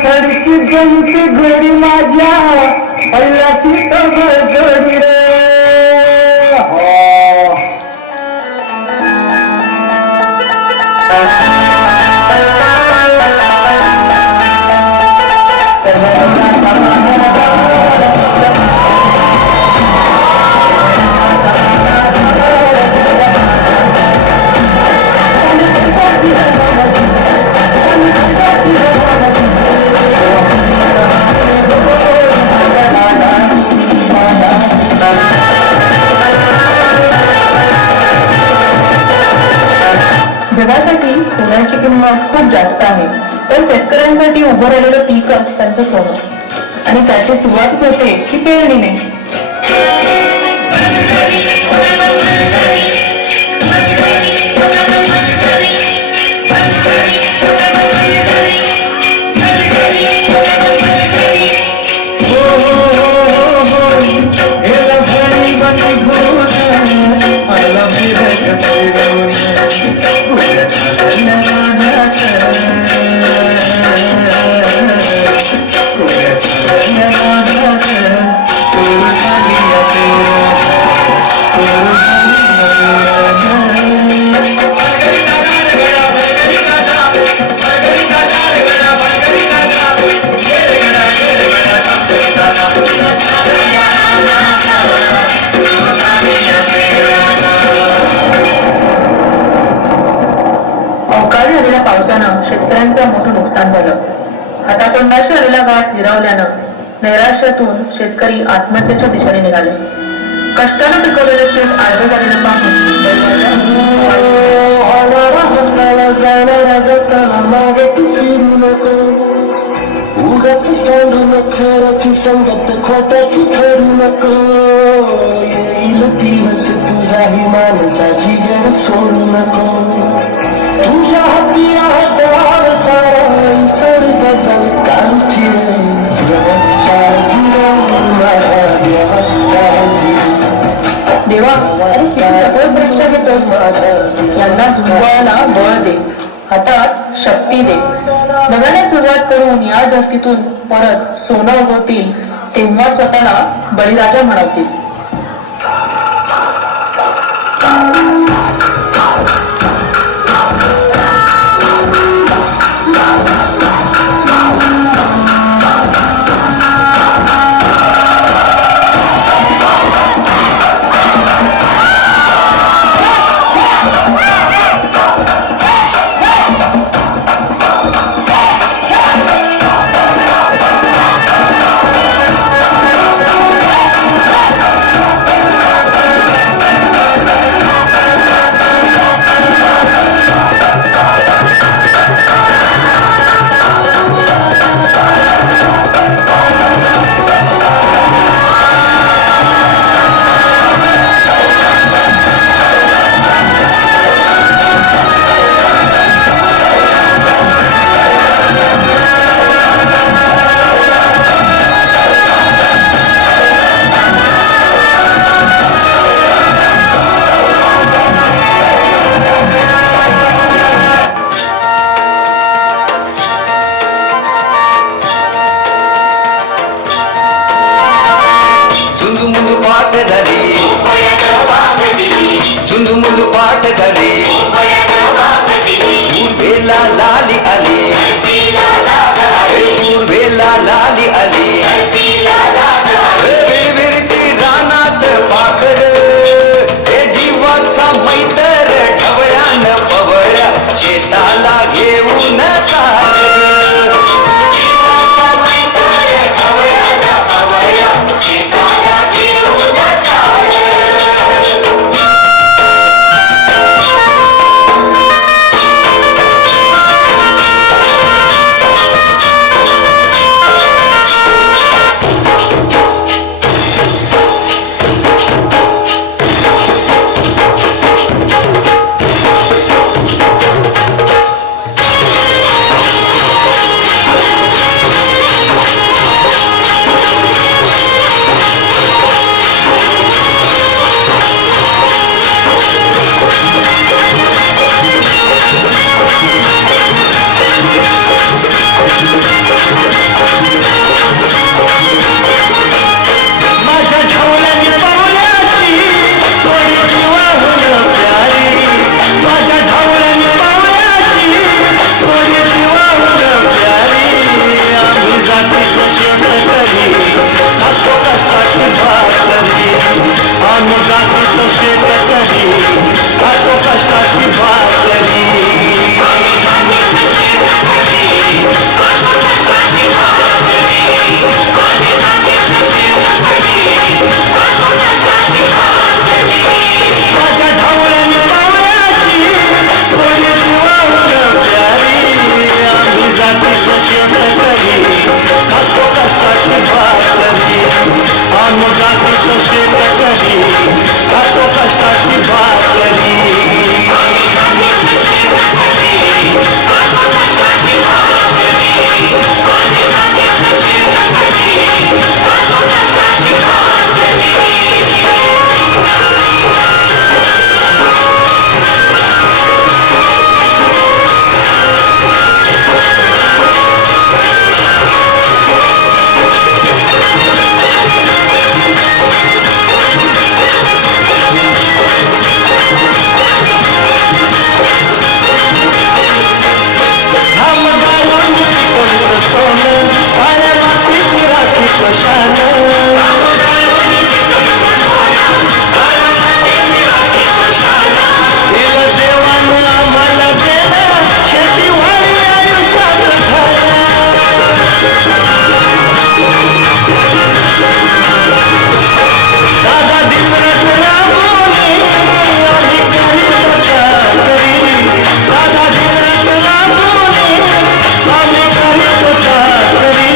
खडची जणती घडी माझ्या हल्ल्याची सगळ जोडी रे. जगासाठी सोन्याची किंमत खूप जास्त आहे, पण शेतकऱ्यांसाठी उभं राहिलेलं पीकच त्यांचं सोनं आणि त्याची सुरुवातच होते की पेरणीने. अवकाळी आलेल्या पावसानं शेतकऱ्यांचं मोठं नुकसान झालं. हातातोंडाशी आलेला घास हिरावल्यानं नैराश्यातून शेतकरी आत्महत्येच्या दिशेने निघाले. कष्टानं पिकवलेलं शेत आडवं झालेलं पाहून उगाच सोडू नको संगत खोट्याची करू नको. येईल दिवस तुझाही माणसाची गरज सोडू नको. तुझ्या हाती हातावर सारा सर्ग जाईल कालची देवा, अरे किती जबरदस्त घेतोस माझा. यांना झुंबवायला बळ दे, हातात शक्ती दे. नव्याने सुरुवात करून या धरतीतून परत सोनं उगवतील तेव्हा स्वतःला बळीराजा म्हणवतील. झुंदू पाठ झाली पूर्वेला लाली आली पूर्वेला लाली आली विरती रानात पाखर हे जीवाचा मैतर ढवळ्यान पवळ्या शेताला घेऊन कधी खातो कष्टाची भाकरी घाम गाळून पिकवलं सोनं काळ्या मातीची राखी कशान देवानं आम्हाला देणं शेतीवाडी आयुष्यात दादा दिवस राबवणे आम्ही करीत चाकरी दादा दिवस राबवणे आम्ही करीत चाकरी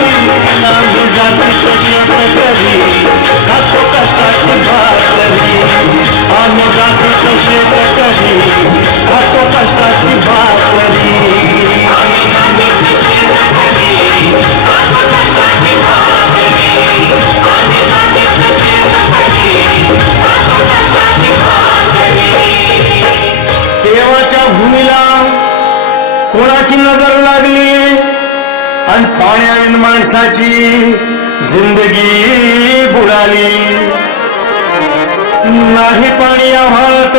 आम्ही जातीचं शेतकरी खातो कष्टाची भाकरी आम्ही जातीचं शेतकरी खातो कष्टाची भाकरी देवाच्या भूमीला कोणाची नजर लागली आणि पाण्याविन माणसाची जिंदगी बुडाली नाही पाणी आभाळात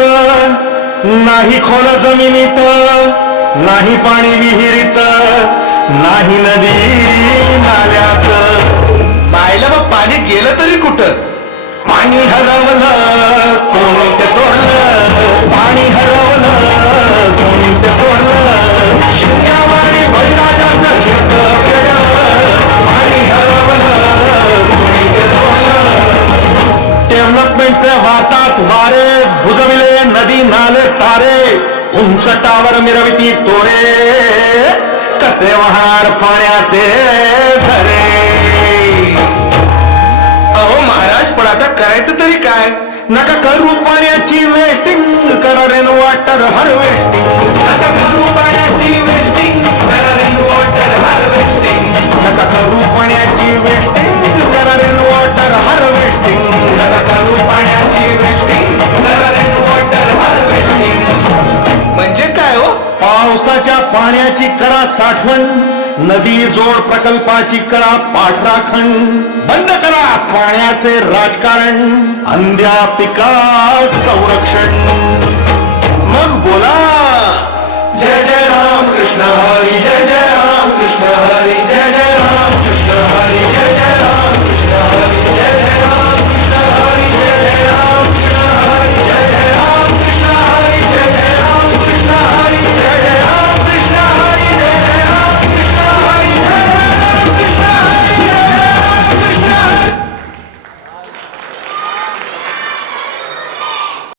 नाही खोल जमिनीत नाही पाणी विहिरीत नाही नदी नाल्यात पाहिलं मग पाणी गेलं तरी कुठं पाणी हरवलं कोणी ते चोरलं पाणी हरवलं कोणी ते चोरलं शून्यावाणी बळीराजाचं शेत पेटलं पाणी हरवलं कोणी ते चोरलं डेव्हलपमेंटचे वाटात वारे बुजविले नदी नाले सारे उंच टावर मिरविती तोरे कसे वाहणार पाण्याचे झरे अहो महाराज पण आता करायचं तरी काय नका करू पाण्याची वेस्टिंग करा रेन वॉटर हार्वेस्टिंग नका करू पाण्याची वेस्टिंग करा रेन वॉटर हार्वेस्टिंग नका करू पाण्याची वेस्टिंग करा रेन वॉटर हार्वेस्टिंग नका करू पाण्याची वेस्टिंग करा रेन वॉटर हार्वेस्टिंग म्हणजे काय हो पावसाच्या पाण्याची करा साठवण नदी जोड प्रकल्पाची करा पाठराखण बंद करा पाण्याचे राजकारण अंध्या पिका संरक्षण मग बोला जय जय राम कृष्ण हरी जय जय